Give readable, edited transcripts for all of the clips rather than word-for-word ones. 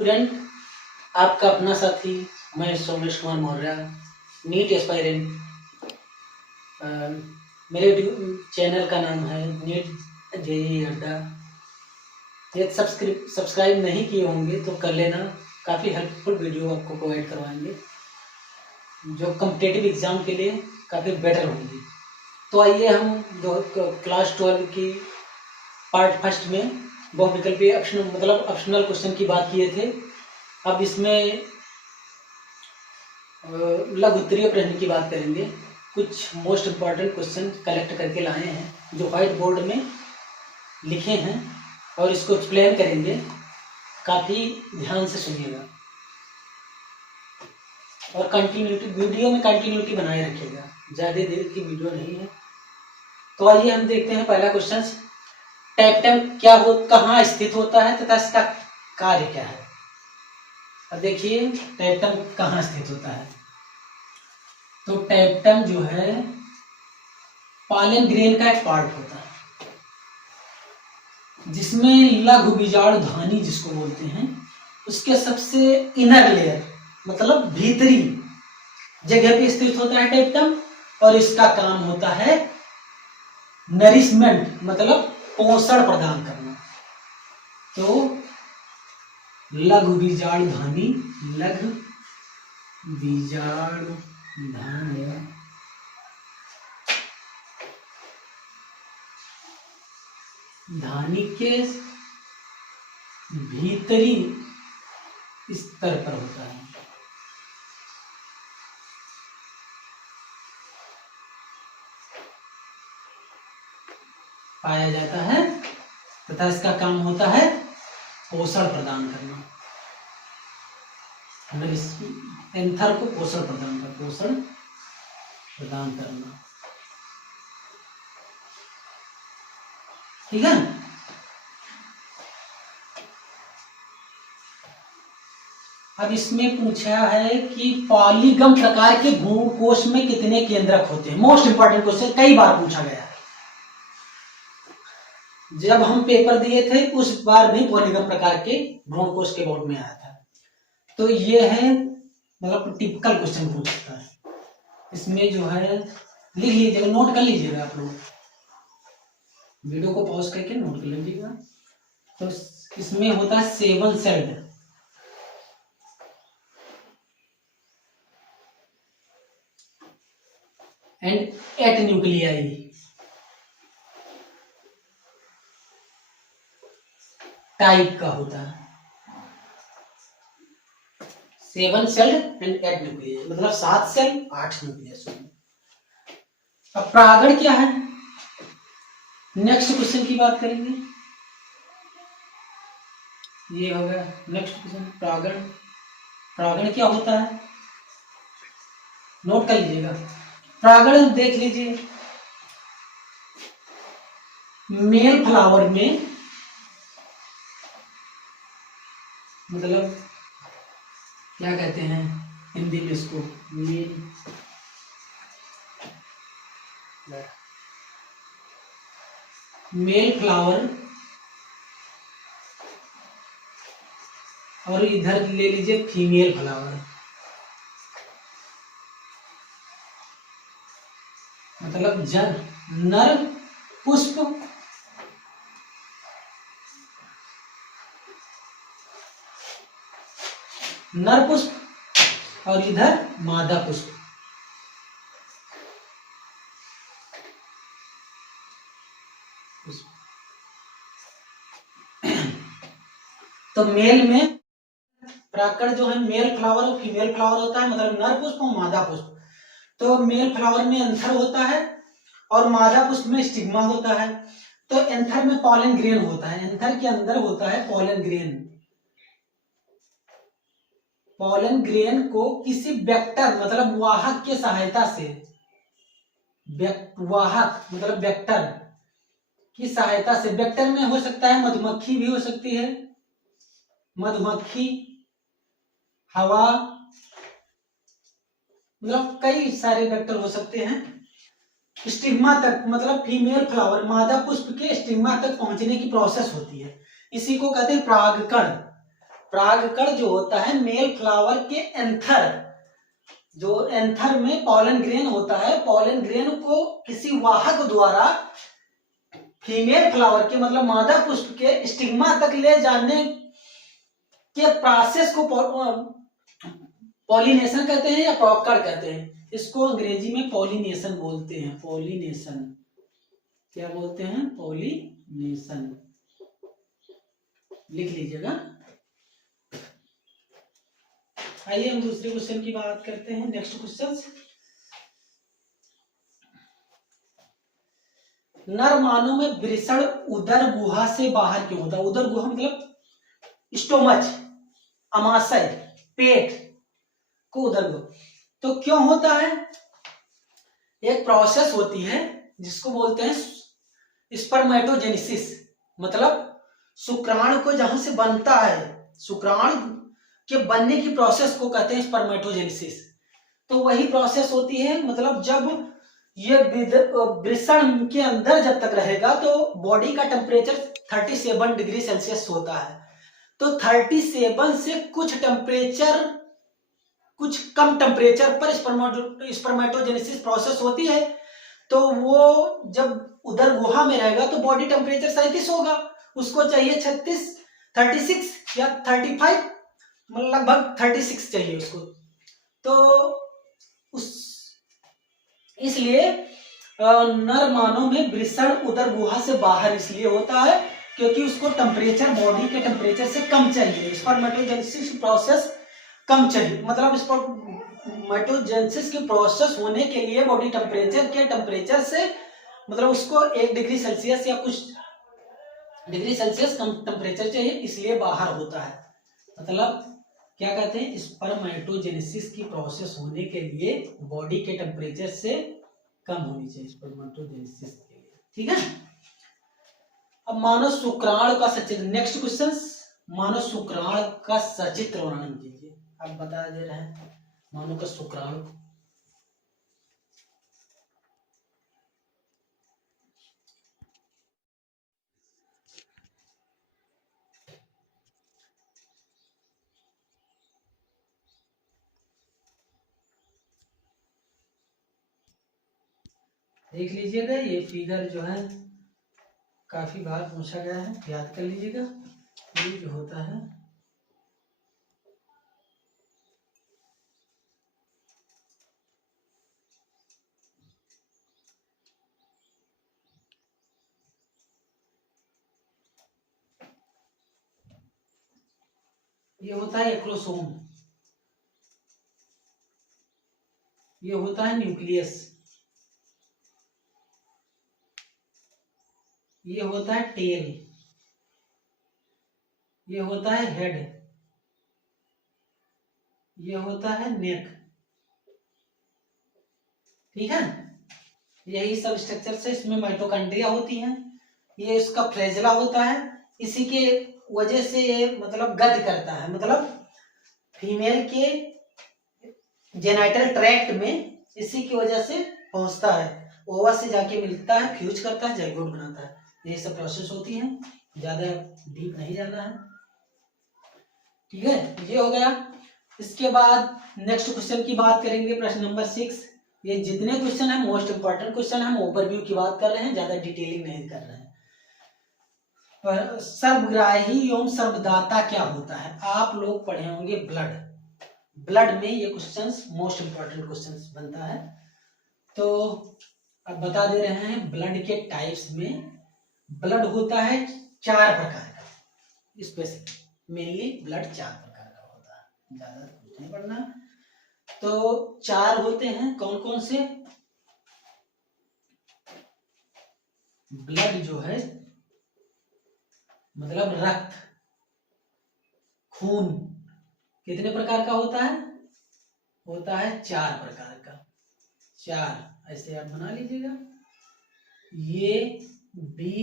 Student, आपका अपना साथी मैं सोमेश कुमार मौर्य, नीट एस्पायरेंट। मेरे चैनल का नाम है नीट जेईई अड्डा। यदि सब्सक्राइब नहीं किए होंगे तो कर लेना, काफ़ी हेल्पफुल वीडियो आपको प्रोवाइड करवाएंगे जो कॉम्पिटिटिव एग्ज़ाम के लिए काफ़ी बेटर होंगी। तो आइए हम जो क्लास 12 की पार्ट फर्स्ट में बहुविकल्पीय ऑप्शनल क्वेश्चन की बात किए थे। अब इसमें लघु उत्तरीय प्रश्न की बात करेंगे। कुछ मोस्ट इम्पॉर्टेंट क्वेश्चन कलेक्ट करके लाए हैं जो व्हाइट बोर्ड में लिखे हैं और इसको एक्सप्लेन करेंगे। काफ़ी ध्यान से सुनिएगा और कंटिन्यूटी वीडियो में कंटिन्यूटी बनाए रखिएगा, ज़्यादा देर की वीडियो नहीं है। तो आइए हम देखते हैं पहला क्वेश्चन। टैप्टम कहाँ स्थित होता है तथा इसका कार्य क्या है। अब देखिए टैप्टम कहाँ स्थित होता है। तो टैप्टम जो है पॉलन ग्रेन का एक पार्ट होता है जिसमें लघु बीजाणु धानी जिसको बोलते हैं उसके सबसे इनर लेयर मतलब भीतरी जगह पे स्थित होता है टैप्टम, और इसका काम होता है नरिशमेंट मतलब पोषण प्रदान करना। तो लघु बीजाणु धानी, लघु बीजाणु धानी धानी के भीतरी स्तर पर होता है। पाया जाता है तथा इसका काम होता है पोषण प्रदान करना, एंथर को पोषण प्रदान करना। ठीक है। अब इसमें पूछा है कि पॉलीगम प्रकार के भ्रूणकोश में कितने केंद्रक होते हैं। मोस्ट इंपॉर्टेंट क्वेश्चन, कई बार पूछा गया है। जब हम पेपर दिए थे उस बार भी पॉलीगम प्रकार के भ्रूणकोश के बोर्ड में आया था। तो ये है मतलब टिपिकल क्वेश्चन पूछता है। इसमें जो है लिख लीजिएगा, नोट कर लीजिएगा आप लोग, वीडियो को पॉज करके नोट कर लीजिएगा। तो इसमें होता है 7 सेल्ड एंड 8 न्यूक्लियाई। टाइप का होता है 7 सेल्ड एंड 8 न्यूक्लियाई मतलब 7 सेल 8 न्यूक्लियस। अब परागण क्या है, नेक्स्ट क्वेश्चन की बात करेंगे। ये हो गया नेक्स्ट क्वेश्चन। परागण क्या होता है नोट कर लीजिएगा। परागण देख लीजिए, मेल फ्लावर में मतलब क्या कहते हैं हिंदी में इसको, मेल फ्लावर, और इधर ले लीजिए फीमेल फ्लावर। मतलब नर पुष्प और इधर मादा पुष्प। तो मेल में परागण जो है मेल फ्लावर और फीमेल फ्लावर होता है, मतलब नर पुष्प और मादा पुष्प। तो मेल फ्लावर में एंथर होता है और मादा पुष्प में स्टिग्मा होता है। तो एंथर में पॉलन ग्रेन होता है, एंथर के अंदर होता है पॉलन ग्रेन। पॉलन ग्रेन को किसी वेक्टर मतलब वाहक के सहायता से, वाहक मतलब वेक्टर की सहायता से, वेक्टर में हो सकता है मधुमक्खी भी हो सकती है, मधुमक्खी, हवा, मतलब कई सारे वेक्टर हो सकते हैं। स्टिग्मा तक मतलब फीमेल फ्लावर मादा पुष्प के स्टिग्मा तक पहुंचने की प्रोसेस होती है, इसी को कहते हैं परागकण। परागकण जो होता है मेल फ्लावर के एंथर, जो एंथर में पॉलन ग्रेन होता है, पॉलन ग्रेन को किसी वाहक द्वारा फीमेल फ्लावर के मतलब मादा पुष्प के स्टिग्मा तक ले जाने के प्रोसेस को पॉलिनेशन कहते हैं या परागकण कहते हैं। इसको अंग्रेजी में पॉलिनेशन बोलते हैं। पॉलिनेशन क्या बोलते हैं? पॉलिनेशन। लिख लीजिएगा। आइए हम दूसरे क्वेश्चन की बात करते हैं। नेक्स्ट क्वेश्चन, नर मानव में वृषण उदर गुहा से बाहर क्यों होता है? उदर गुहा मतलब स्टोमच, अमाशय, पेट को उदर गुहा तो क्यों होता है? एक प्रोसेस होती है जिसको बोलते हैं स्पर्मेटोजेनेसिस, मतलब शुक्राणु को जहां से बनता है, शुक्राणु के बनने की प्रोसेस को कहते हैं स्पर्मेटोजेनेसिस। तो वही प्रोसेस होती है, मतलब जब ये वृषण के अंदर जब तक रहेगा तो बॉडी का टेम्परेचर 37 डिग्री सेल्सियस होता है। तो 37 से कुछ कम टेम्परेचर पर स्पर्मेटोजेनेसिस प्रोसेस होती है। तो वो जब उदर गुहा में रहेगा तो बॉडी टेम्परेचर 37 होगा, उसको चाहिए 36 या 35, लगभग 36 चाहिए उसको। तो इसलिए नर मानव में वृषण उदर गुहा से बाहर इसलिए होता है क्योंकि उसको टेम्परेचर बॉडी के टेम्परेचर से कम चाहिए, स्पर्मेटोजेनेसिस प्रोसेस कम चाहिए। मतलब स्पर्मेटोजेनेसिस की प्रोसेस होने के लिए बॉडी टेम्परेचर से मतलब उसको 1 डिग्री सेल्सियस या कुछ डिग्री सेल्सियस कम टेम्परेचर चाहिए, इसलिए बाहर होता है। मतलब क्या कहते हैं? स्पर्मेटोजेनेसिस की प्रोसेस होने के लिए बॉडी के टेम्परेचर से कम होनी चाहिए स्पर्मेटोजेनेसिस के लिए। ठीक है। अब मानव शुक्राणु का सचित्र, नेक्स्ट क्वेश्चन, मानव शुक्राणु का सचित्र वर्णन कीजिए। अब बता दे रहे हैं मानव का शुक्राणु। देख लीजिएगा, ये फिगर जो है काफी बार पूछा गया है, याद कर लीजिएगा। ये जो होता है ये होता है एक्रोसोम, ये होता है न्यूक्लियस, ये होता है टेल, ये होता है हेड, ये होता है नेक। ठीक है। यही सब स्ट्रक्चर से इसमें माइटोकॉन्ड्रिया होती हैं, ये इसका फ्लैजेला होता है। इसी के वजह से ये मतलब गति करता है, मतलब फीमेल के जेनाइटल ट्रैक्ट में इसी की वजह से पहुंचता है, ओवा से जाके मिलता है, फ्यूज करता है, जाइगोट बनाता है। ये सब प्रोसेस होती है, ज्यादा डीप नहीं जाना है। ठीक है, ये हो गया। इसके बाद नेक्स्ट क्वेश्चन की बात करेंगे, प्रश्न नंबर 6। ये जितने क्वेश्चन है मोस्ट इंपॉर्टेंट क्वेश्चन, हम ओवरव्यू की बात कर रहे हैं, ज्यादा डिटेलिंग नहीं कर रहे हैं। पर सर्वग्राही एवं सर्वदाता क्या होता है? आप लोग पढ़े होंगे ब्लड में ये क्वेश्चंस मोस्ट इंपॉर्टेंट क्वेश्चंस बनता है। तो अब बता दे रहे हैं, ब्लड के टाइप्स में ब्लड होता है 4 प्रकार का, स्पेसिफिक मेनली ब्लड 4 प्रकार का होता है, ज्यादा कुछ नहीं पढ़ना। तो 4 होते हैं, कौन कौन से? ब्लड जो है मतलब रक्त, खून कितने प्रकार का होता है? होता है 4 प्रकार का। 4 ऐसे आप बना लीजिएगा, ये बी,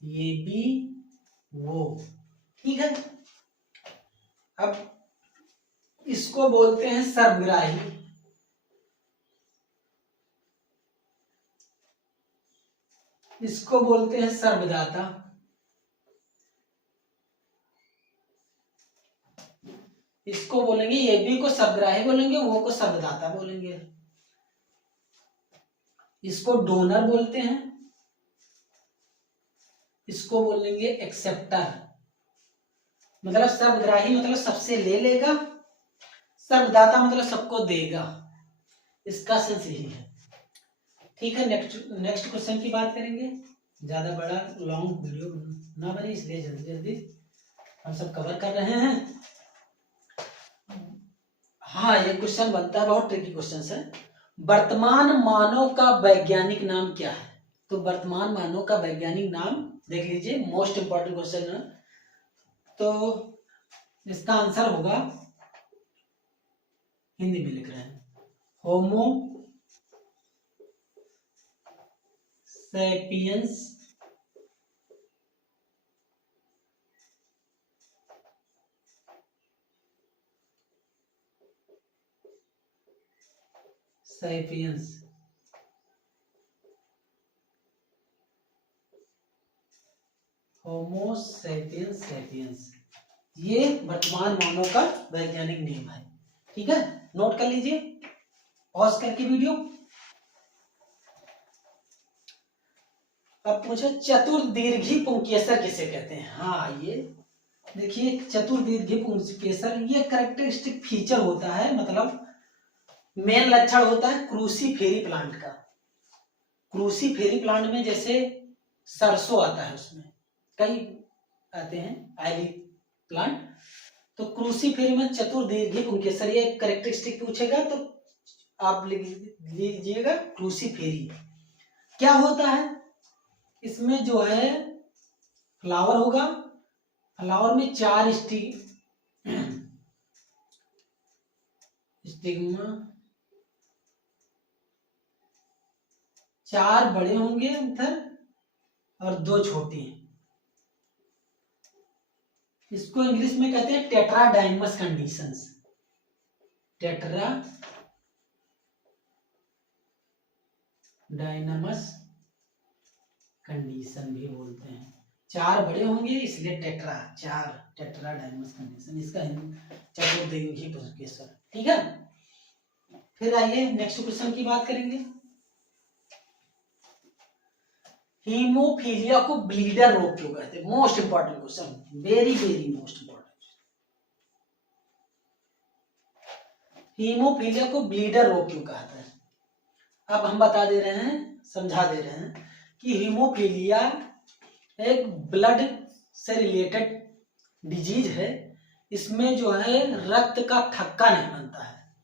ये बी, वो। ठीक है। अब इसको बोलते हैं सर्वग्राही, इसको बोलते हैं सर्वदाता, इसको बोलेंगे, ये बी को शब्दग्राही बोलेंगे, वो को शब्ददाता बोलेंगे। इसको डोनर बोलते हैं, इसको बोलेंगे एक्सेप्टर। मतलब शब्दग्राही मतलब सबसे ले लेगा, शब्ददाता मतलब सबको देगा, इसका सेंस यही है। ठीक है, नेक्स्ट क्वेश्चन की बात करेंगे। ज्यादा बड़ा लॉन्ग वीडियो ना बने, इसलिए जल्दी जल्दी हम सब कवर कर रहे हैं। हाँ, ये क्वेश्चन बनता है, बहुत ट्रिकी क्वेश्चन है। वर्तमान मानव का वैज्ञानिक नाम क्या है? तो वर्तमान मानव का वैज्ञानिक नाम देख लीजिए, मोस्ट इंपॉर्टेंट क्वेश्चन है। तो इसका आंसर होगा, हिंदी में लिख रहे हैं, Homo sapiens sapiens. Homo sapiens sapiens, ये वर्तमान मानव का वैज्ञानिक नेम है। ठीक है, नोट कर लीजिए पॉज करके वीडियो। अब पूछे चतुर्दीर्घी पुंकेसर किसे कहते हैं? हाँ, ये देखिए, चतुर्दीर्घी पुंकेसर ये कैरेक्टरिस्टिक फीचर होता है, मतलब मेन लक्षण होता है क्रूसीफेरी प्लांट का। क्रूसीफेरी प्लांट में जैसे सरसों आता है, उसमें कई आते हैं आइली प्लांट, तो क्रूसीफेरी में चतुर्दीर्घी पुंकेसर ये कैरेक्टरिस्टिक पूछेगा तो आप लिख लीजिएगा क्रूसीफेरी। क्या होता है इसमें, जो है फ्लावर होगा, फ्लावर में 4 स्टिग्मा, 4 बड़े होंगे अंतर और 2 छोटे। इसको इंग्लिश में कहते हैं टेट्राडाइमस कंडीशंस। टेट्राडाइनमस कंडीशन भी बोलते हैं। 4 बड़े होंगे इसलिए टेट्राडाइमस कंडीशन, इसका चतुर्दीर्घी पुंकेसर। ठीक है, फिर आइए नेक्स्ट क्वेश्चन की बात करेंगे। हीमोफीलिया को ब्लीडर रोग क्यों कहते हैं? Most important question, very very most important. Haemophilia को ब्लीडर रोग क्यों कहते हैं? अब हम बता दे रहे हैं, समझा दे रहे हैं कि हीमोफीलिया एक ब्लड से रिलेटेड डिजीज है। इसमें जो है रक्त का थक्का नहीं बनता है,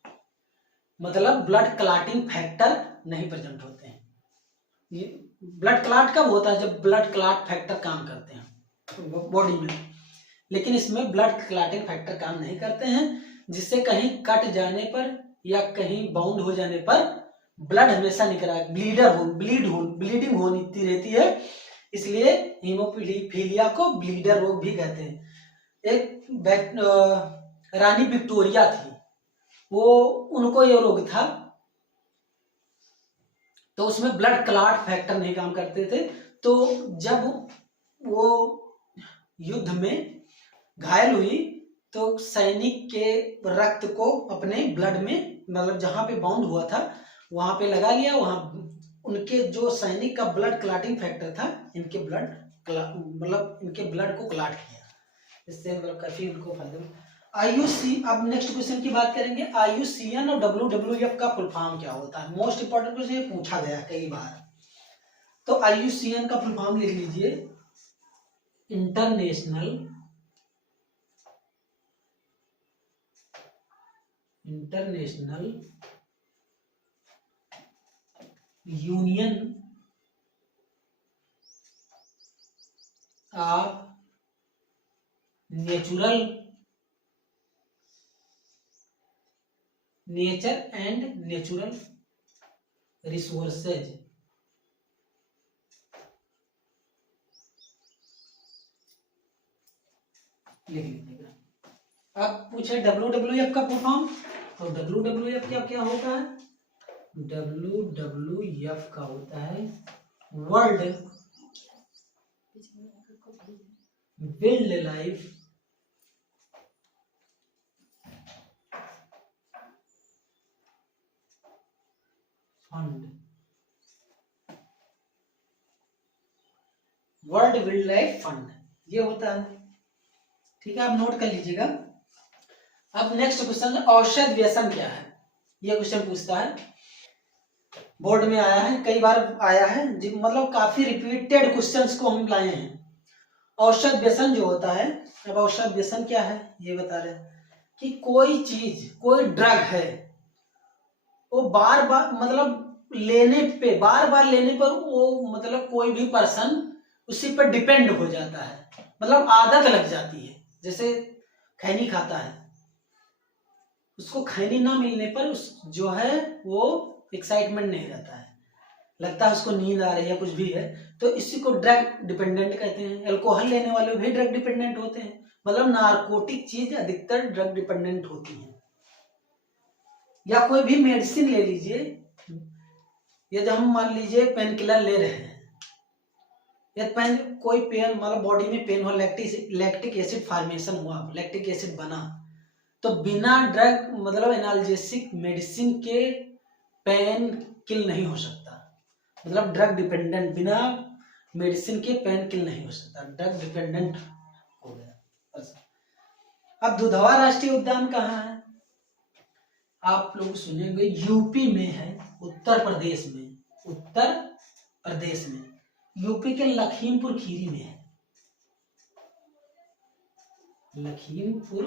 मतलब ब्लड क्लॉटिंग फैक्टर नहीं प्रेजेंट होते हैं। ये ब्लड क्लॉट कब होता है? जब ब्लड क्लॉट फैक्टर काम करते हैं बॉडी में, लेकिन इसमें ब्लड क्लॉटिंग फैक्टर काम नहीं करते हैं, जिससे कहीं कट जाने पर या कहीं बाउंड हो जाने पर ब्लड हमेशा निकल रहा है, ब्लीडिंग होती रहती है, इसलिए हीमोफीलिया को ब्लीडर रोग भी कहते हैं। एक रानी विक्टोरिया थी, वो उनको ये रोग था, तो उसमें ब्लड क्लॉट फैक्टर नहीं काम करते थे, तो जब वो युद्ध में घायल हुई तो सैनिक के रक्त को अपने ब्लड में, मतलब जहां पे बाउंड हुआ था वहां पे लगा लिया, वहां उनके जो सैनिक का ब्लड क्लॉटिंग फैक्टर था, इनके ब्लड को क्लॉट किया, इससे मतलब काफी उनको फायदा। आईयूसी, अब नेक्स्ट क्वेश्चन की बात करेंगे। आईयूसीएन और डब्ल्यूडब्ल्यूएफ का फुल फॉर्म क्या होता है? मोस्ट इंपॉर्टेंट क्वेश्चन, ये पूछा गया कई बार। तो आईयूसीएन का फुल फॉर्म लिख लीजिए, international union of nature and natural resources. लिख लीजिएगा। अब पूछे डब्ल्यूडब्ल्यूएफ का फुल फॉर्म, तो डब्ल्यूडब्ल्यूएफ क्या होता है? डब्ल्यूडब्ल्यूएफ का होता है world wild life fund, world wild life fund, ये होता है। ठीक है, आप नोट कर लीजिएगा। अब नेक्स्ट क्वेश्चन, औषध व्यसन क्या है? ये क्वेश्चन पूछता है, बोर्ड में आया है, कई बार आया है, मतलब काफी रिपीटेड क्वेश्चंस को हम लाए हैं। औषध व्यसन जो होता है, अब औषध व्यसन क्या है ये बता रहे हैं कि कोई चीज, कोई ड्रग है, वो बार बार मतलब लेने पे, बार बार लेने पर वो मतलब कोई भी पर्सन उसी पर डिपेंड हो जाता है, मतलब आदत लग जाती है। जैसे खैनी खाता है, उसको खैनी ना मिलने पर उस जो है वो एक्साइटमेंट नहीं रहता है, लगता है उसको नींद आ रही है, कुछ भी है, तो इसी को ड्रग डिपेंडेंट कहते हैं। अल्कोहल लेने वाले भी ड्रग डिपेंडेंट होते हैं, मतलब नार्कोटिक चीज अधिकतर ड्रग डिपेंडेंट होती है। या कोई भी मेडिसिन ले लीजिए, यदि हम मान लीजिए पेन किलर ले रहे हैं, यदि पेन कोई पेन मतलब बॉडी में पेन हो, लैक्टिक एसिड फॉर्मेशन हुआ, लैक्टिक एसिड बना, तो बिना ड्रग मतलब एनाल्जेसिक मेडिसिन के पेन किल नहीं हो सकता, मतलब ड्रग डिपेंडेंट, बिना मेडिसिन के पेन किल नहीं हो सकता, ड्रग डिपेंडेंट हो गया। अब दुधवा राष्ट्रीय उद्यान कहाँ है? आप लोग सुनेंगे यूपी में है, उत्तर प्रदेश में, उत्तर प्रदेश में, यूपी के लखीमपुर खीरी में है, लखीमपुर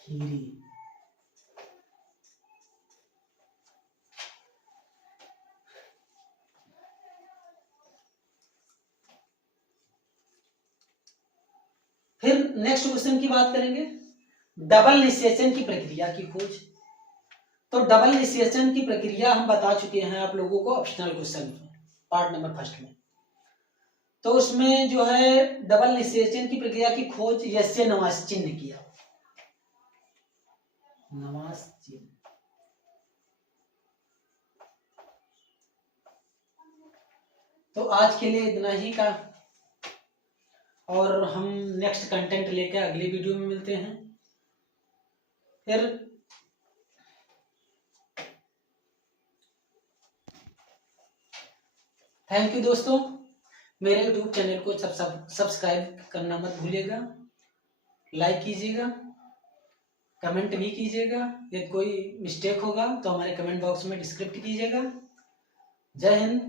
खीरी। फिर नेक्स्ट क्वेश्चन की बात करेंगे, डबल निषेचन की प्रक्रिया की खोज। तो डबल निषेचन की प्रक्रिया हम बता चुके हैं आप लोगों को ऑप्शनल क्वेश्चन में, पार्ट नंबर फर्स्ट में। तो उसमें जो है डबल निषेचन की प्रक्रिया की खोज यस्य नवास्चिन ने किया, नवास्चिन। तो आज के लिए इतना ही का, और हम नेक्स्ट कंटेंट लेकर अगले वीडियो में मिलते हैं। फिर थैंक यू दोस्तों, मेरे यूट्यूब चैनल को सब्सक्राइब करना मत भूलिएगा, लाइक कीजिएगा, कमेंट भी कीजिएगा, यदि कोई मिस्टेक होगा तो हमारे कमेंट बॉक्स में डिस्क्रिप्ट कीजिएगा। जय हिंद,